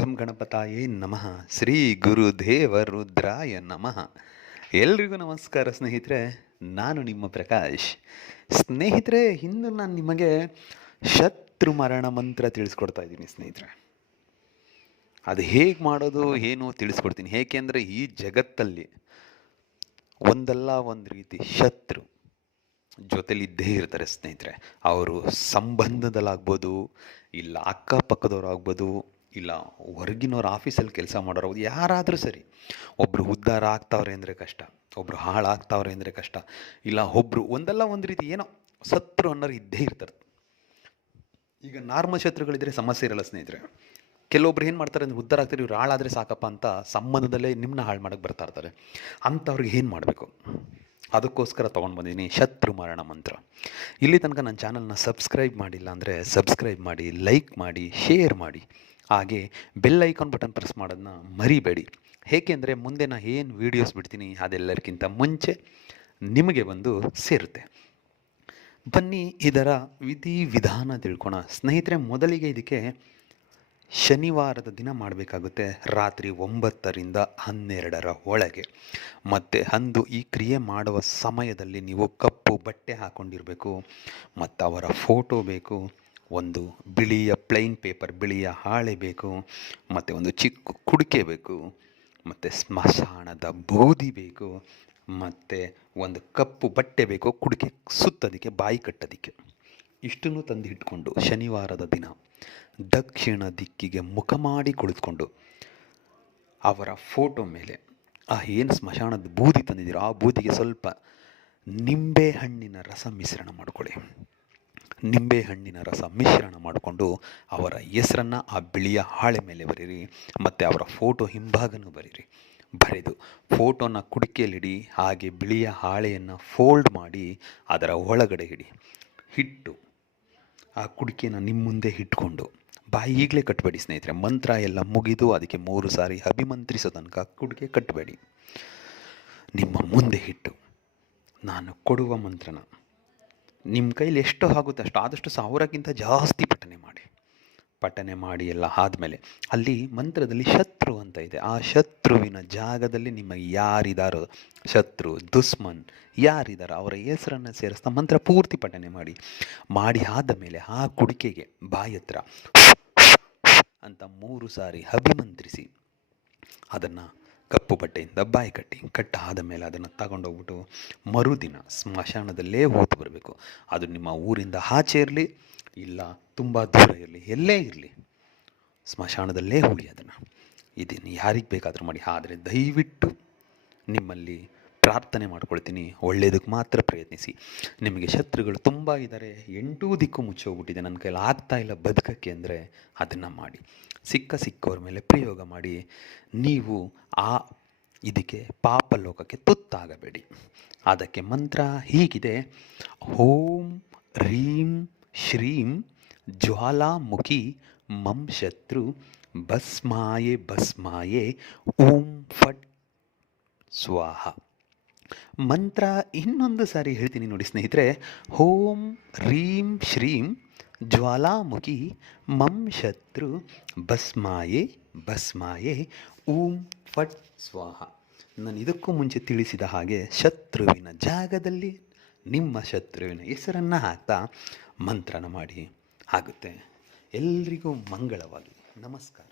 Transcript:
ಘಂ ಗಣಪತಾಯೇ ನಮಃ. ಶ್ರೀ ಗುರುದೇವ ರುದ್ರಾಯ ನಮಃ. ಎಲ್ರಿಗೂ ನಮಸ್ಕಾರ ಸ್ನೇಹಿತರೆ, ನಾನು ನಿಮ್ಮ ಪ್ರಕಾಶ್. ಸ್ನೇಹಿತರೆ, ಇಂದು ನಾನು ನಿಮಗೆ ಶತ್ರು ಮರಣ ಮಂತ್ರ ತಿಳಿಸ್ಕೊಡ್ತಾ ಇದ್ದೀನಿ ಸ್ನೇಹಿತರೆ. ಅದು ಹೇಗೆ ಮಾಡೋದು ಏನು ತಿಳಿಸ್ಕೊಡ್ತೀನಿ. ಏಕೆಂದರೆ ಈ ಜಗತ್ತಲ್ಲಿ ಒಂದಲ್ಲ ಒಂದು ರೀತಿ ಶತ್ರು ಜೊತೆಲಿದ್ದೇ ಇರ್ತಾರೆ ಸ್ನೇಹಿತರೆ. ಅವರು ಸಂಬಂಧದಲ್ಲಾಗ್ಬೋದು, ಇಲ್ಲ ಅಕ್ಕಪಕ್ಕದವ್ರು ಆಗ್ಬೋದು, ಇಲ್ಲ ಹೊರಗಿನವ್ರು ಆಫೀಸಲ್ಲಿ ಕೆಲಸ ಮಾಡೋರು, ಯಾರಾದರೂ ಸರಿ. ಒಬ್ಬರು ಉದ್ಧಾರ ಆಗ್ತಾವ್ರೆ ಅಂದರೆ ಕಷ್ಟ, ಒಬ್ಬರು ಹಾಳಾಗ್ತಾವ್ರೆ ಅಂದರೆ ಕಷ್ಟ, ಇಲ್ಲ ಒಬ್ಬರು ಒಂದಲ್ಲ ಒಂದು ರೀತಿ ಏನೋ ಶತ್ರು ಅನ್ನೋರು ಇದ್ದೇ ಇರ್ತಾರೆ. ಈಗ ನಾರ್ಮಲ್ ಶತ್ರುಗಳಿದ್ರೆ ಸಮಸ್ಯೆ ಇರಲ್ಲ ಸ್ನೇಹಿತರೆ. ಕೆಲವೊಬ್ರು ಏನು ಮಾಡ್ತಾರೆ ಅಂದರೆ ಉದ್ಧಾರ ಆಗ್ತಾರೆ, ಇವ್ರು ಹಾಳಾದರೆ ಸಾಕಪ್ಪ ಅಂತ ಸಂಬಂಧದಲ್ಲೇ ನಿಮ್ಮನ್ನ ಹಾಳು ಮಾಡೋಕ್ಕೆ ಬರ್ತಾ ಇರ್ತಾರೆ. ಅಂಥವ್ರಿಗೆ ಏನು ಮಾಡಬೇಕು, ಅದಕ್ಕೋಸ್ಕರ ತೊಗೊಂಡು ಬಂದಿದ್ದೀನಿ ಶತ್ರು ಮರಣ ಮಂತ್ರ. ಇಲ್ಲಿ ತನಕ ನನ್ನ ಚಾನಲ್ನ ಸಬ್ಸ್ಕ್ರೈಬ್ ಮಾಡಿಲ್ಲ ಅಂದರೆ ಸಬ್ಸ್ಕ್ರೈಬ್ ಮಾಡಿ, ಲೈಕ್ ಮಾಡಿ, ಶೇರ್ ಮಾಡಿ, ಹಾಗೆ ಬೆಲ್ ಐಕಾನ್ ಬಟನ್ ಪ್ರೆಸ್ ಮಾಡೋದನ್ನ ಮರಿಬೇಡಿ. ಏಕೆಂದರೆ ಮುಂದೆ ನಾನು ಏನು ವೀಡಿಯೋಸ್ ಬಿಡ್ತೀನಿ ಅದೆಲ್ಲರಿಗಿಂತ ಮುಂಚೆ ನಿಮಗೆ ಬಂದು ಸೇರುತ್ತೆ. ಬನ್ನಿ ಇದರ ವಿಧಾನ ತಿಳ್ಕೊಣ ಸ್ನೇಹಿತರೆ. ಮೊದಲಿಗೆ ಇದಕ್ಕೆ ಶನಿವಾರದ ದಿನ ಮಾಡಬೇಕಾಗುತ್ತೆ, ರಾತ್ರಿ 9ರಿಂದ 12ರ ಒಳಗೆ. ಮತ್ತು ಅಂದು ಈ ಕ್ರಿಯೆ ಮಾಡುವ ಸಮಯದಲ್ಲಿ ನೀವು ಕಪ್ಪು ಬಟ್ಟೆ ಹಾಕ್ಕೊಂಡಿರಬೇಕು, ಮತ್ತು ಅವರ ಫೋಟೋ ಬೇಕು, ಒಂದು ಬಿಳಿಯ ಪ್ಲೈನ್ ಪೇಪರ್, ಬಿಳಿಯ ಹಾಳೆ ಬೇಕು, ಮತ್ತು ಒಂದು ಚಿಕ್ಕ ಕುಡಿಕೆ ಬೇಕು, ಮತ್ತು ಸ್ಮಶಾನದ ಬೂದಿ ಬೇಕು, ಮತ್ತು ಒಂದು ಕಪ್ಪು ಬಟ್ಟೆ ಬೇಕು ಕುಡಿಕೆ ಸುತ್ತೋದಕ್ಕೆ, ಬಾಯಿ ಕಟ್ಟೋದಕ್ಕೆ. ಇಷ್ಟನ್ನು ತಂದು ಇಟ್ಕೊಂಡು ಶನಿವಾರದ ದಿನ ದಕ್ಷಿಣ ದಿಕ್ಕಿಗೆ ಮುಖ ಮಾಡಿ ಕುಳಿತುಕೊಂಡು ಅವರ ಫೋಟೋ ಮೇಲೆ ಏನು ಸ್ಮಶಾನದ ಬೂದಿ ತಂದಿದ್ದೀರೋ ಆ ಬೂದಿಗೆ ಸ್ವಲ್ಪ ನಿಂಬೆ ಹಣ್ಣಿನ ರಸ ಮಿಶ್ರಣ ಮಾಡಿಕೊಳ್ಳಿ. ನಿಂಬೆ ಹಣ್ಣಿನ ರಸ ಮಿಶ್ರಣ ಮಾಡಿಕೊಂಡು ಅವರ ಹೆಸರನ್ನು ಆ ಬಿಳಿಯ ಹಾಳೆ ಮೇಲೆ ಬರೀರಿ, ಮತ್ತು ಅವರ ಫೋಟೋ ಹಿಂಭಾಗನೂ ಬರೀರಿ. ಬರೆದು ಫೋಟೋನ ಕುಡಿಕೆಯಲ್ಲಿಡಿ, ಹಾಗೆ ಬಿಳಿಯ ಹಾಳೆಯನ್ನು ಫೋಲ್ಡ್ ಮಾಡಿ ಅದರ ಒಳಗಡೆ ಇಟ್ಟು ಆ ಕುಡಿಕೆನ ನಿಮ್ಮ ಮುಂದೆ ಇಟ್ಕೊಂಡು ಬಾಯಿ ಈಗಲೇ ಕಟ್ಟಬೇಡಿ ಸ್ನೇಹಿತರೆ. ಮಂತ್ರ ಎಲ್ಲ ಮುಗಿದು ಅದಕ್ಕೆ 3 ಸಾರಿ ಅಭಿಮಂತ್ರಿಸೋ ತನಕ ಕುಡಿಕೆ ಕಟ್ಟಬೇಡಿ. ನಿಮ್ಮ ಮುಂದೆ ಇಟ್ಟು ನಾನು ಕೊಡುವ ಮಂತ್ರನ ನಿಮ್ಮ ಕೈಲಿ ಎಷ್ಟು ಆಗುತ್ತೆ ಅಷ್ಟು, ಆದಷ್ಟು 1000ಕ್ಕಿಂತ ಜಾಸ್ತಿ ಪಠನೆ ಮಾಡಿ ಎಲ್ಲ ಆದಮೇಲೆ ಅಲ್ಲಿ ಮಂತ್ರದಲ್ಲಿ ಶತ್ರು ಅಂತ ಇದೆ. ಆ ಶತ್ರುವಿನ ಜಾಗದಲ್ಲಿ ನಿಮಗೆ ಯಾರಿದ್ದಾರೋ, ಶತ್ರು ದುಶ್ಮನ್ ಯಾರಿದ್ದಾರೋ ಅವರ ಹೆಸರನ್ನು ಸೇರಿಸ್ತಾ ಮಂತ್ರ ಪೂರ್ತಿ ಪಠನೆ ಮಾಡಿ ಆದ ಮೇಲೆ ಆ ಕುಡಿಕೆಗೆ ಬಾಯಿ ಹತ್ರ ಅಂತ 3 ಸಾರಿ ಅಭಿಮಂತ್ರಿಸಿ ಅದನ್ನು ಕಪ್ಪು ಬಟ್ಟೆಯಿಂದ ಬಾಯಿ ಕಟ್ಟಾದ ಮೇಲೆ ಅದನ್ನು ತಗೊಂಡೋಗ್ಬಿಟ್ಟು ಮರುದಿನ ಸ್ಮಶಾನದಲ್ಲೇ ಹೋಗಿ ಬರಬೇಕು. ಅದು ನಿಮ್ಮ ಊರಿಂದ ಆಚೆ ಇರಲಿ, ಇಲ್ಲ ತುಂಬ ದೂರ ಇರಲಿ, ಎಲ್ಲೇ ಇರಲಿ ಸ್ಮಶಾನದಲ್ಲೇ ಹೂಡಿ ಇದನ್ನು ಯಾರಿಗೆ ಬೇಕಾದರೂ ಮಾಡಿ. ಆದರೆ ದಯವಿಟ್ಟು ನಿಮ್ಮಲ್ಲಿ ಪ್ರಾರ್ಥನೆ ಮಾಡ್ಕೊಳ್ತೀನಿ, ಒಳ್ಳೆಯದಕ್ಕೆ ಮಾತ್ರ ಪ್ರಯತ್ನಿಸಿ. ನಿಮಗೆ ಶತ್ರುಗಳು ತುಂಬ ಇದ್ದಾರೆ, 8 ದಿಕ್ಕು ಮುಚ್ಚೋಗ್ಬಿಟ್ಟಿದೆ, ನನ್ನ ಕೈಲಿ ಆಗ್ತಾ ಇಲ್ಲ ಬದುಕಕ್ಕೆ ಅಂದರೆ ಅದನ್ನು ಮಾಡಿ. ಸಿಕ್ಕವ್ರ ಮೇಲೆ ಪ್ರಯೋಗ ಮಾಡಿ. ನೀವು ಇದಕ್ಕೆ ಪಾಪಲೋಕಕ್ಕೆ ತುತ್ತಾಗಬೇಡಿ. ಅದಕ್ಕೆ ಮಂತ್ರ ಹೀಗಿದೆ: ಓಂ ರೀಂ ಶ್ರೀಂ ಜ್ವಾಲಾಮುಖಿ ಮಂ ಶತ್ರು ಭಸ್ಮಾಯೇ ಓಂ ಫಟ್ ಸ್ವಾಹ. ಮಂತ್ರ ಇನ್ನೊಂದು ಸಾರಿ ಹೇಳ್ತೀನಿ ನೋಡಿ ಸ್ನೇಹಿತರೆ. ಓಂ ರೀಂ ಶ್ರೀಂ ಜ್ವಾಲಾಮುಖಿ ಮಂ ಶತ್ರು ಭಸ್ಮಾಯೇ ಓಂ ಫಟ್ ಸ್ವಾಹ. ನಾನು ಇದಕ್ಕೂ ಮುಂಚೆ ತಿಳಿಸಿದ ಹಾಗೆ ಶತ್ರುವಿನ ಜಾಗದಲ್ಲಿ ನಿಮ್ಮ ಶತ್ರುವಿನ ಹೆಸರನ್ನು ಹಾಕ್ತಾ ಮಂತ್ರನ ಮಾಡಿ ಆಗುತ್ತೆ. ಎಲ್ರಿಗೂ ಮಂಗಳವಾಗಿ. ನಮಸ್ಕಾರ.